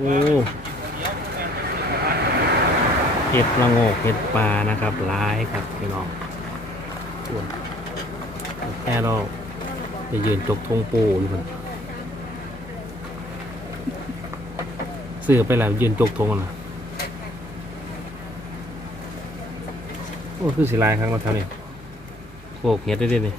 โอ้เห็ดละโงกเห็ดปลานะครับหลายครับพี่น้องส่วนแค่เราจะยืนจกทงปูอยู่มันซื้อไปแล้วยืนจกทงนะโอ้คือสิหลายครั้งแล้วแถวนี้โขกเห็ดได้ด้วยนี่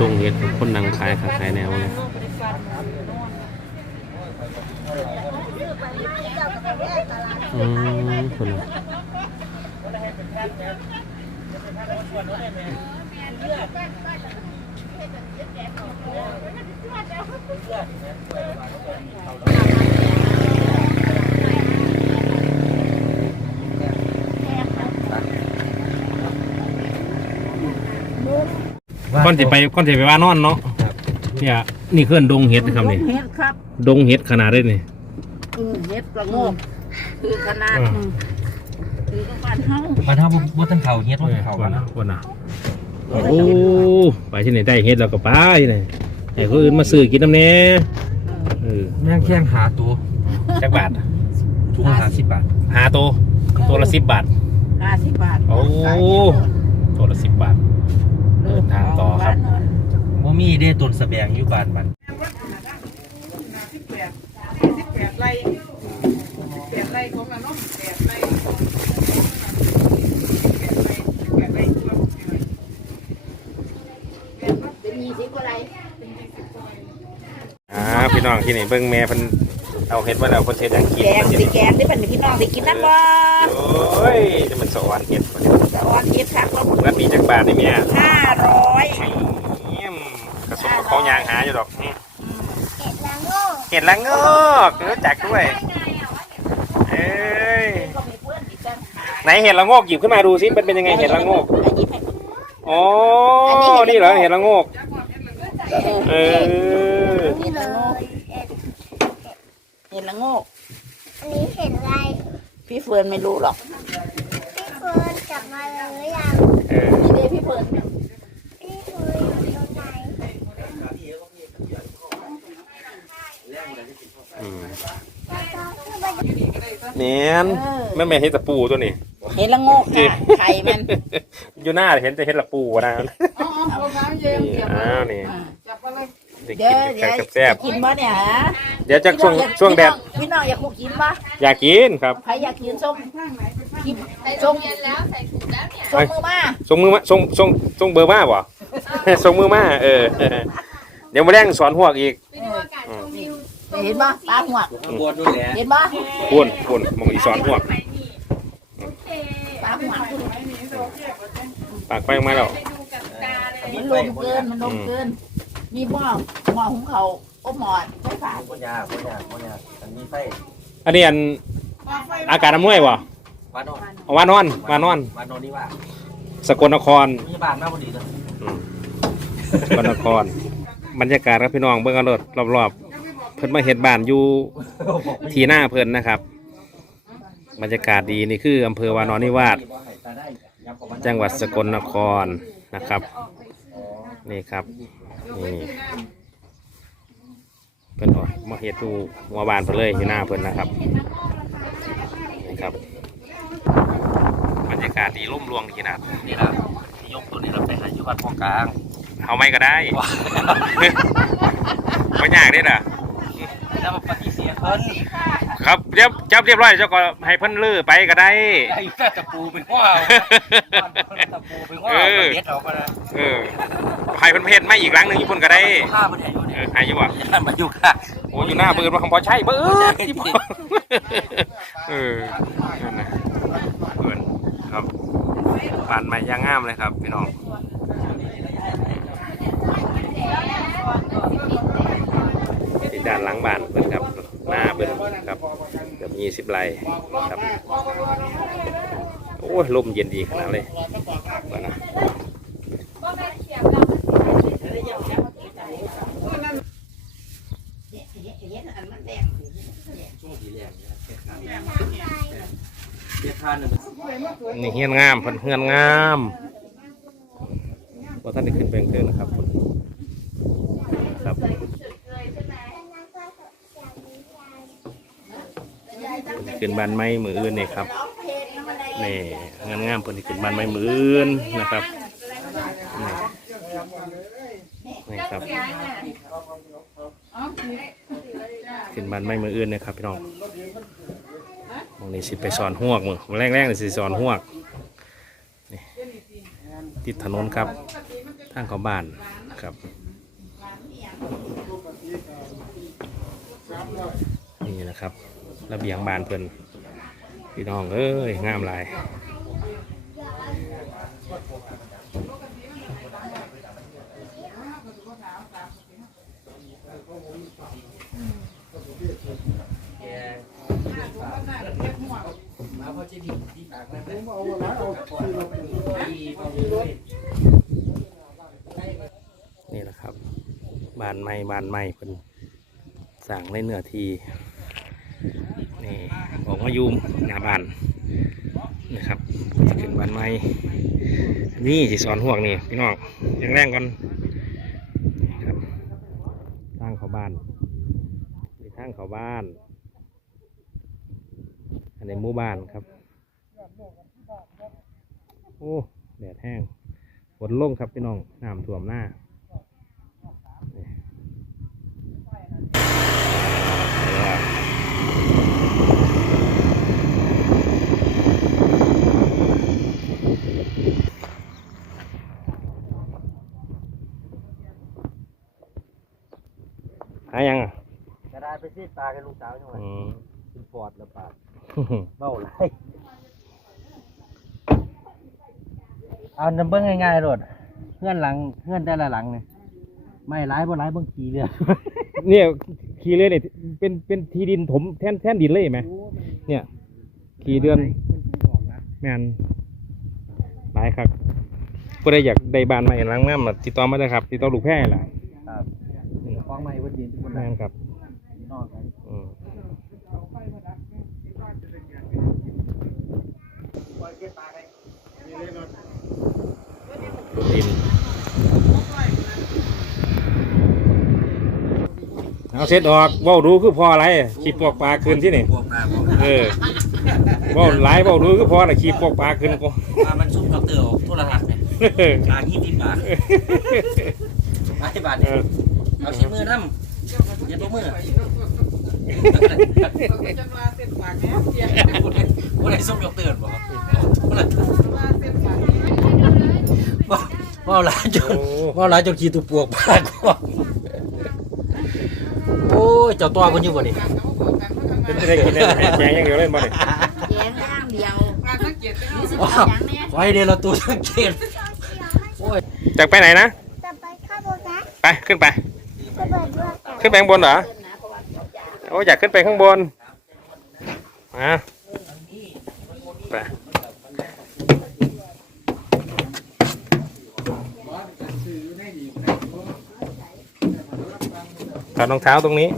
ตรงเห็ดคนนังขายขาขายแนวเลยอืมคน ก่อนจะไปก่อนจะไปว่านอนเนาะเนี่ยนี่คือดงเห็ดนะครับนี่ เฮ็ดครับดงเห็ดขนาดได้นี่อืมเฮ็ดประโงกคือขนาดอ่าอืมคือกับบ้านเฮามันเท่าบ่ทันเข่าเฮ็ดบ่เออทันเข่าวักันนนะวันนะโอ้ไปที่ไหนได้เห็ดแล้วก็ไปที่ไหนไอ้คนอื่นมาซื้อกินน้ำเนี้ยเออแม่งแข้งหาตัวจักบาทถุงละ50บาทหาตัวตัวละสิบบาท ห้าสิบบาทโอ้ ตัวละสิบบาทเดินทางต่อครับบ่ามีเด้ต้นสะแบงอยู่บ้านมันแปดไร่แปดไร่ของนรกว่าไร่อ่าพี่น้องที่นี่เบิ่งแม่เพิ่น เอาเห็ดมาแล้วเพิ่นเฮ็ดหยังกินแกงเพิ่นสิสิแกงที่เป็นพี่น้องสิกินน้ำบ่โอ้ยจะมันสวรรค์เห็ดบ่เนี่ยสวัสดีครับแล้วมีจักบาทนี่แม่ห้าร้อยเยี่ยมกระสุนกับเขายางหาอยู่ดอกอืมเห็ดละโงกเห็ดละงอกรู้จักด้วยเอ้ยก็มีเพื่อนอีกจังหาไหนเห็ดละโงกหยิบขึ้นมาดูซิมันเป็นยังไงเห็ดละโงกอันนี้เป็นอ๋อนี่เหรอเห็ดละโงกเออ เห็ดละโงก อันนี้เห็ดอะไรพี่เฟิร์นไม่รู้หรอกพี่เฟิร์นกลับมาแล้วหรือยังเออนี่เด้พี่เฟิร์นพี่เฟิร์นอยู่ตรงไหนอืมแล้วก็ขึ้นมาดูเนียนแม่แม่เห็ดตะปูตัวนี้เห็ดละโงกค่ะไข่มันอยู่หน้าเห็นแต่เห็ดละปูนะนี่อ้าวนี่อ่าเด็กเดี๋ยกิวนเดี๋ยวแซ่บกินบ่เนี่ยฮะๆเดี๋ยวจากช่วงช่วงแดดพี่น้องอยากคุกกินปะอยากกินครับใครอยากกินส้มกินส้มแล้วใส่ถุงแล้วเนี่ยส้มมือมาส่งมือมาส่งส่งส่งเบอร์มาบ่ ส่งมือมาเออ เดี๋ยวมาแรงสอนหวกอีกเห็นปะปลาหัวข้างบนนู่นแหละเห็นปะปุ่นปุ่นมองอีสอนหวกปลาหัวปากไปออกมาแล้วมันลมเกินมันลมเกิน มีหม้อหม้อหุงเขาวอบหมอดไม่ฝาดบ่ยากบ่ยากบ่ยากอันนี้ไฟอันนี้อันอากาศอำนวยบ่บ้านโนนเอาว่านอนว่านอนบ้านโนนนี่ว่าสกลนครมีบ้านมาพอดีเลยอืมสกลนคร บรรยากาศครับพี่น้องเบิ่งเอารถรอบๆ เพิ่นมาเฮ็ดบ้านอยู่ทีหน้าเพิ่นนะครับ บรรยากาศดีนี่คืออำเภอวานอนนิวาสจังหวัดสกลนครนะครับ นี่ครับ นี่เพิ่นเอามาเฮ็ดดูหัวบานเพิ่นเลยอยู่หน้าเพิ่นนะครับนี่ครับบรรยากาศดีร่มรวงดีขนาดนี่ล่ะยกตัวนี้เราไปหาอยู่บ้านพวกกลางเอาไม่ก็ได้ไม่ยากเด้อน่ะแล้วมาปฏิเสธเพิ่นครับเรียบจับเรียบร้อยเจ้าก็ให้เพิ่นลื้อไปก็ได้ไอ้ตะปูเป็นว่าตะปูเป็นว่าเด็ดออกมาแล้วเออ ให้เพิ่นเพชรไม่อีกหลังหนึงญี่ปุ่นก็ได้ข้ามันอยู่เอเนี่ยอให้อยู่บ่มาอยู่ค่ะโอ้อยู่หน้าเบิร์ดว่าคำพอใช่เบิร์ดที่พอเออนั่นนะเบิร์ดครับปานใหม่ย่างงามเลยครับพี่น้องที่ด้านหลังบ้านเบิร์ดครับหน้าเบิร์ดครับเกือบยี่สิบไร่ครับโอ้ยลมเย็นดีขนาดเลยเบิร์ดนะ เฮ็ดทานน่ะนี่เฮียนงามเพิ่นเฮือนงามว่าท่านได้ขึ้นไปเกินนะครับครับขึ้นบานไม้มืออื่นนี่ครับนี่งามงามเพิ่นขึ้นบานไม้มืออื่นนะครับนี่นี่ครับ ขึ้นบ้านไม้มืออื่นนะครับพี่น้องมองนี่สิไปสอนหวกมือแรกๆนี่สิสอนหวกนี่ติดถนนครับทางเขาบ้านนะครับนี่นะครับระเบียงบานเพิ่นพี่น้องเอ้ยงามหลาย นี่นะครับ บานไม้บานไม้เพิ่นสั่งในเนื้อทีนี่ออกมายูมหน้าบ้านนะครับจะขึ้นบานไม้นี่สิสอนห่วงนี่พี่น้องย่งแรงก่อนครับทางเขาบ้านนี่ทางเขาบ้าน อันนี้หมู่บ้านครับ โอ้แดดแห้งฝนลงครับพี่น้องน้ำท่วมหน้าหายังอะกระดาษไปซีดปลากับลูกสาวจังหวะอืมกินปอดแล้วปาก เบ้าไรเอานำเบิ้งง่ายๆโลดเพื่อนหลังเพื่อนแต่ละหลังเนี่ยไม่ร้ายบ่ร้ายเบิ้งขี่เรือเนี่ยขี่เรือเนี่ยเป็นเป็นทีดินถมแท่นแท่นดินเลยไหมเนี่ยขี่เดือนแมนหลายครับผู้ใดอยากได้บ้านใหม่หลังน้ำติดต่อมาได้ครับติดต่อลูกแพร่ล่ะครับฟ้องไม่เพิ่นยืนทุกคนแมนะนครับ พี่น้องกัน อืม รถดินเอาเสร็จออกเว่าดูคือพออะไรขีดปอกปลาคืนที่นี่ พวกปลาพวกเออเว่าหลายเว่าดูคือพอน่ะขีดปอกปลาคืนก็ปลามันซุ่มดอกเตอร์ออกโทรทัศน์เนี่ยปลาหิ้มที่ปากปลาที่บาทเอเนี่ยอเอาชิ้นมือน้ำอย่าตัวมือ จะมาเส้นขว่าได้ส้มยกเตือนบ่ว่าว่าหลายจนว่าหลายจนขี้ตุปวกปากก็โอ้ยเจ้าตัวคนอยู่บ่นี่เป็นจะได้กินได้ไหมแกงอย่างเดียวเล่นบ่เนี่ยแกงย่างเดียวสิบอย่างเนี่ยไว้เดี๋ยวเราตัวสังเกตจากไปไหนนะ จะไปข้าวบนนะ ไปขึ้นไป ขึ้นไปข้างบนเหรอ อ้อยากขึ้นไปข้างบนมาไปถอดรองเท้าตรงนี้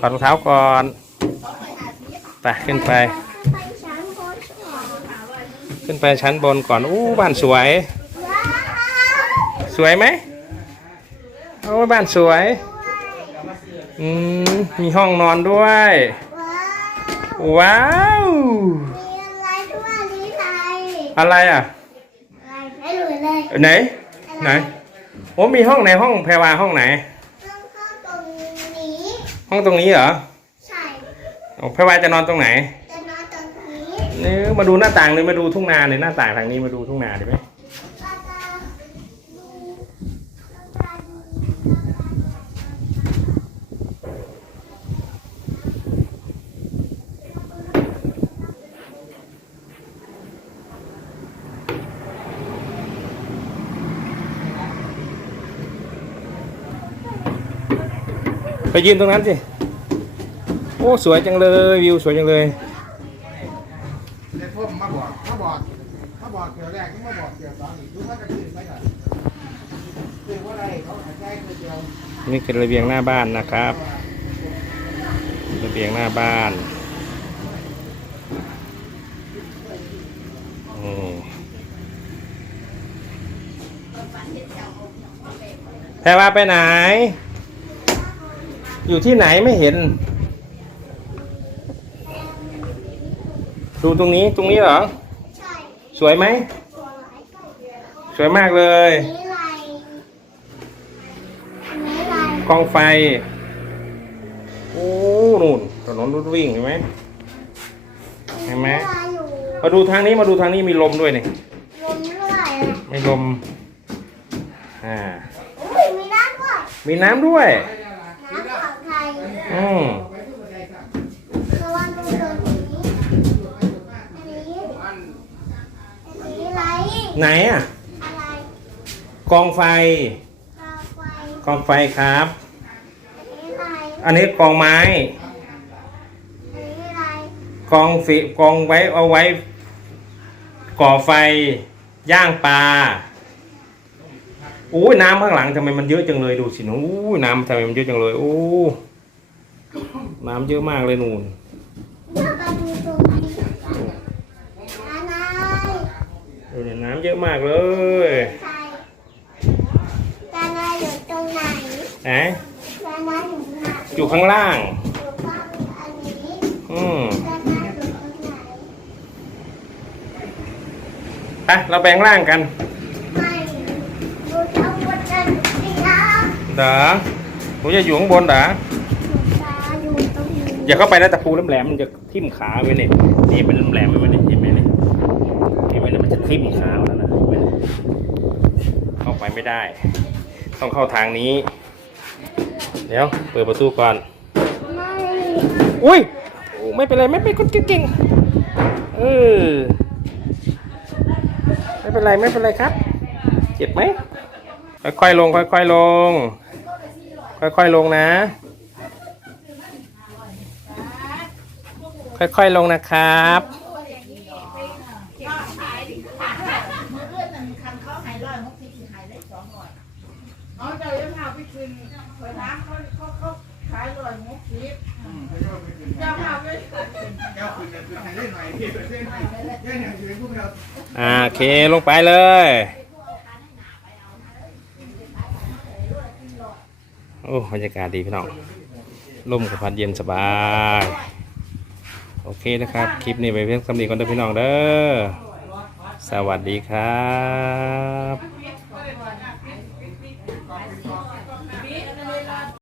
ถอดรองเท้าก่อนไปขึ้นไป ขึ้นไปชั้นบนก่อน อู้บ้านสวย สวยไหมโอ้บ้านสวย อืมมีห้องนอนด้วย ว้าวว้าว มีอะไรด้วยนี่ไทยอะไรอะ อะไรให้หลุยเลยไหน ไหน โอ้มีห้องไหนห้องแพรวาห้องไหนต้องเข้าตรงนี้ห้องตรงนี้เหรอใช่โอ้แพรวาจะนอนตรงไหนจะนอนตรงนี้นี่มาดูหน้าต่างเลยมาดูทุ่งนาเลยหน้าต่างทางนี้มาดูทุ่งนาดีไหม ไปยืนตรงนั้นสิ โอ้ สวยจังเลย วิวสวยจังเลยเมาบอกมาบอกมาบอกเกี่ยวแรกนี่มาบอกเกี่ยวสองดูว่ากะดิ่งไก่อนือว่าะไรเขาหายเดียวนี่คือระเบียงหน้าบ้านนะครับ ระเบียงหน้าบ้านแพรว่าไปไหน อยู่ที่ไหนไม่เห็น ดูตรงนี้ตรงนี้เหรอ ใช่สวยไหม สวยสวยมากเลย อันนี้อะไรอันนี้อะไรกองไฟ โอ้นู่นถนนรถวิ่งเห็นไหม เห็นไหมอัอะไรอยู่มาดูทางนี้มาดูทางนี้มีลมด้วยนี่ลมเรื่อยอะมีลม อ่า อุ้ยมีน้ำด้วย มีน้ำด้วยน้ำของ ไทยอืมระวังตรงตัวนี้อันนี้อันนี้อะไรไหนอะ อะไรกองไฟเราไฟกองไฟครับ อันนี้อะไรอันนี้กองไม้ อันนี้อะไรกองฟิกองไว้เอาไว้ ก่อไฟ ย่างปลาโอ้ยน้ำข้างหลังทำไมมันเยอะจังเลยดูสิหนูอู้ยน้ำทำไมมันเยอะจังเลยโอ้ น้ำเยอะมากเลยนูนเดี๋ยวมาดูตรงนี้อะไรดูเนี่ยน้ำเยอะมากเลยต่นาอยู่ตรงไหนไหนต่นาอยู่ไหนอยู่ข้างล่างอยู่ข้างอันนี้อืมต่นายอยู่ตรงไหนไปเราแบ่งร่างกันไม่ดูทั้งหมดกันสินะเด้อหนูจะอยู่ข้างบนเด้อตา อย่าเข้าไปนะตะปูแหลมๆมันจะทิ่มขาไว้เนี่ยนี่เป็นแหลมไว้เนี่ยเห็นไหมเนี่ยเห็นไหมเนี่ยมันจะทิ่มขาแล้วนะเข้าไปไม่ได้ ต้องเข้าทางนี้ เดี๋ยวเปิดประตูก่อนไม่อุ้ยโอ้ไม่เป็นไรไม่เป็นคนเก่งเออไม่เป็นไรไม่เป็นไรครับ เจ็บไหมค่อยๆลงค่อยๆลง ค่อยๆลงนะ ค่อยๆลงนะครับ เอื้อนนั่นคันเขาหายร้อยหกสิบหายได้สองร้อยเอาจ้ายังพาไปคืนเปิดน้ำเขาเขาเขาขายร้อยหกสิบเจ้าพาไปแก้วคืนคืนให้ได้หน่อยพี่เส้นให้ได้หนังสือพวกเอ่าโอเคลงไปเลย โอ้บรรยากาศดีพี่น้องลมกับพัดเย็นสบาย โอเคนะครับ คลิปนี้ไปเพียงสำนีก่อนเด้อพี่น้องเด้อ สวัสดีครับ